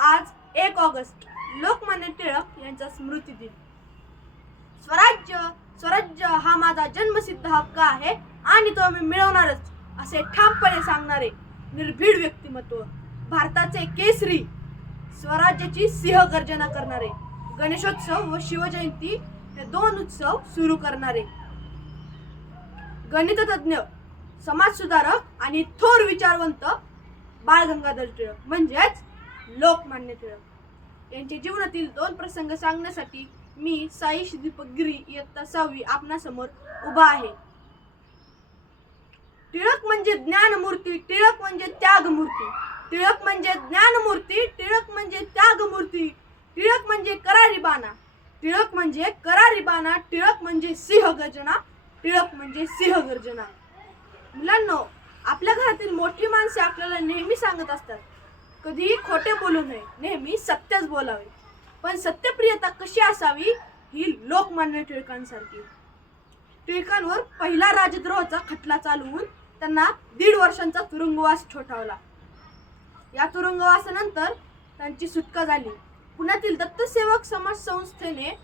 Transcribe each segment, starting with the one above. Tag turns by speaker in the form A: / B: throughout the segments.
A: आज एक ऑगस्ट लोकमान्य टिळक यांचा स्मृती दिन. स्वराज्य स्वराज्य हा माझा जन्मसिद्ध हक्क आहे आणि तो मी मिळवणारच असे ठामपणे सांगणारे निर्भीड व्यक्तिमत्व भारताचे केसरी स्वराज्याची सिंहगर्जना करणारे गणेशोत्सव व शिवजयंती हे दोन उत्सव सुरू करणारे. गणिततज्ञ समाजसुधारक आणि थोर विचारवंत बाळ गंगाधर टिळक. म्हणजेच लोकमान्य टिळक. यांच्या जीवनातील दोन प्रसंग सांगण्यासाठी मी साईश दीपगिरी इयत्ता सहावी आपणासमोर उभा आहे. टिळक म्हणजे ज्ञानमूर्ती टिळक म्हणजे त्यागमूर्ती. टिळक म्हणजे ज्ञानमूर्ती टिळक म्हणजे त्यागमूर्ती. टिळक म्हणजे करारी बाणा टिळक म्हणजे करारी बाणा टिळक म्हणजे सिंह गर्जना टिळक म्हणजे सिंह गर्जना मुलांनो आपल्या घरातील मोठी माणसे आपल्याला नेहमी सांगत असतात कधीही खोटे बोलू नये. नेहमी सत्यच बोलावे. पण सत्यप्रियता कशी असावी ही लोकमान्य टिळकांसारखी. टिळकांवर पहिला राजद्रोहाचा खटला चालवून त्यांना दीड वर्षांचा तुरुंगवास ठोठावला. या तुरुंगवासानंतर त्यांची सुटका झाली. पुण्यातील दत्तसेवक समाज संस्थेने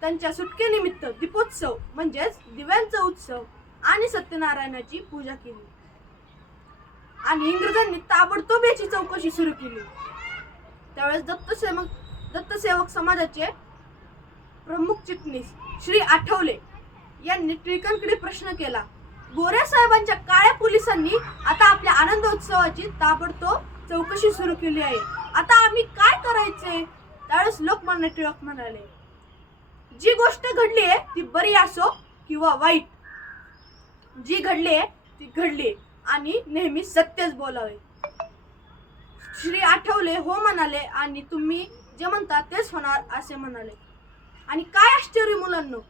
A: त्यांच्या सुटकेनिमित्त दीपोत्सव म्हणजेच दिव्यांचा उत्सव आणि सत्यनारायणाची पूजा केली. आणि इंग्रजांनी ताबडतोब याची चौकशी सुरू केली. त्यावेळेस दत्तसेवक दत्तसेवक समाजाचे प्रमुख चिटणीस श्री आठवले यांनी टिळकांकडे प्रश्न केला. गोऱ्या साहेबांच्या काळ्या पोलिसांनी आता आपल्या आनंदोत्सवाची ताबडतोब चौकशी सुरू केली आहे. आता आम्ही काय करायचे? त्यावेळेस लोकमान्य टिळक म्हणाले जी गोष्ट घडली आहे ती बरी असो किंवा वाईट. जी घडली आहे ती घडली आणि नेहमी सत्यच बोलावे. श्री आठवले हो म्हणाले आणि तुम्ही जे म्हणता तेच होणार असे म्हणाले. आणि काय आश्चर्य मुलांनो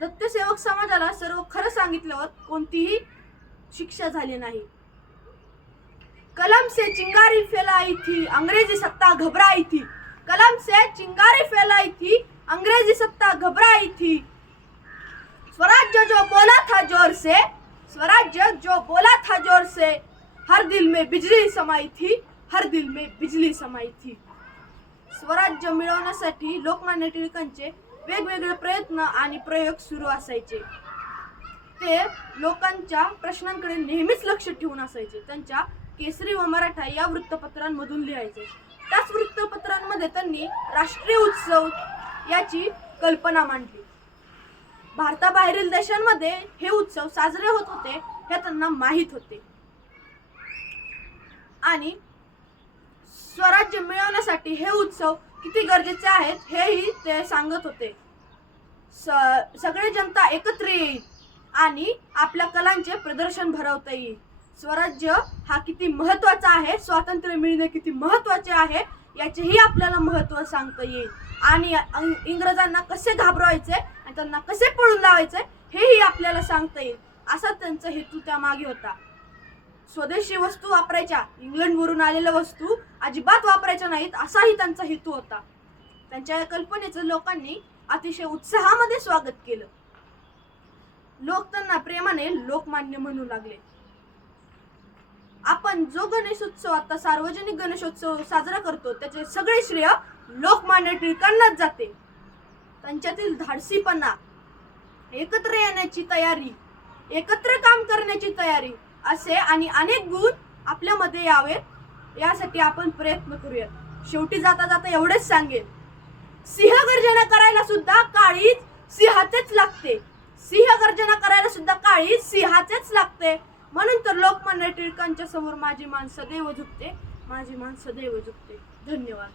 A: दत्तसेवक समाजाला सर्व खरं सांगितल्यावर कोणतीही शिक्षा झाली नाही. कलम से चिंगारी फैलाई थी अंग्रेजी सत्ता घबराई थी. कलम से चिंगारी फैलाई थी अंग्रेजी सत्ता घबराई थी। स्वराज्य जो बोला था जोर से स्वराज्य जो बोला था जोर से हर दिल में बिजली समाई थी हर दिल में बिजली समाई थी। स्वराज्य मिळवण्यासाठी लोकमान्य टिळकांचे वेगवेगळे प्रयत्न आणि प्रयोग सुरू असायचे. ते लोकांच्या प्रश्नांकडे नेहमीच लक्ष ठेवून असायचे. त्यांच्या केसरी व मराठा या वृत्तपत्रांमधून लिहायचे. त्याच वृत्तपत्रांमध्ये त्यांनी राष्ट्रीय उत्सव याची कल्पना मांडली. भारताबाहेरील देशांमध्ये हे उत्सव साजरे होत होते हे त्यांना माहीत होते. आणि स्वराज्य मिळवण्यासाठी हे उत्सव किती गरजेचे आहेत हेही ते सांगत होते. स सगळे जनता एकत्र येईल आणि आपल्या कलांचे प्रदर्शन भरवता येईल. स्वराज्य हा किती महत्त्वाचा आहे स्वातंत्र्य मिळणे किती महत्त्वाचे आहे याचेही आपल्याला महत्त्व सांगता येईल. आणि इंग्रजांना कसे घाबरवायचे आणि त्यांना कसे पळून लावायचे हेही आपल्याला सांगता येईल. असा त्यांचा हेतू त्या मागे होता. स्वदेशी वस्तू वापरायच्या इंग्लंडवरून आलेल्या वस्तू अजिबात वापरायच्या नाहीत असाही त्यांचा हेतू होता. त्यांच्या या कल्पनेचं लोकांनी अतिशय उत्साहामध्ये स्वागत केलं. लोक त्यांना प्रेमाने लोकमान्य म्हणू लागले. आपण जो गणेशोत्सव आता सार्वजनिक गणेशोत्सव साजरा करतो त्याचे सगळे श्रेय लोकमान्य टिळकांनाच जाते. त्यांच्यातील धाडसीपणा एकत्र येण्याची तयारी एकत्र काम करण्याची तयारी असे आणि अनेक गुण आपल्यामध्ये यावेत यासाठी आपण प्रयत्न करूयात. शेवटी जाता जाता एवढेच सांगेल सिंह गर्जना करायला सुद्धा काळी सिंहाचेच लागते. सिंह गर्जना करायला सुद्धा काळी सिंहाचेच लागते. म्हणून तर लोकमान्य टिळकांच्या समोर माझी मान सदैव झुकते. माझी मान सदैव झुकते. धन्यवाद.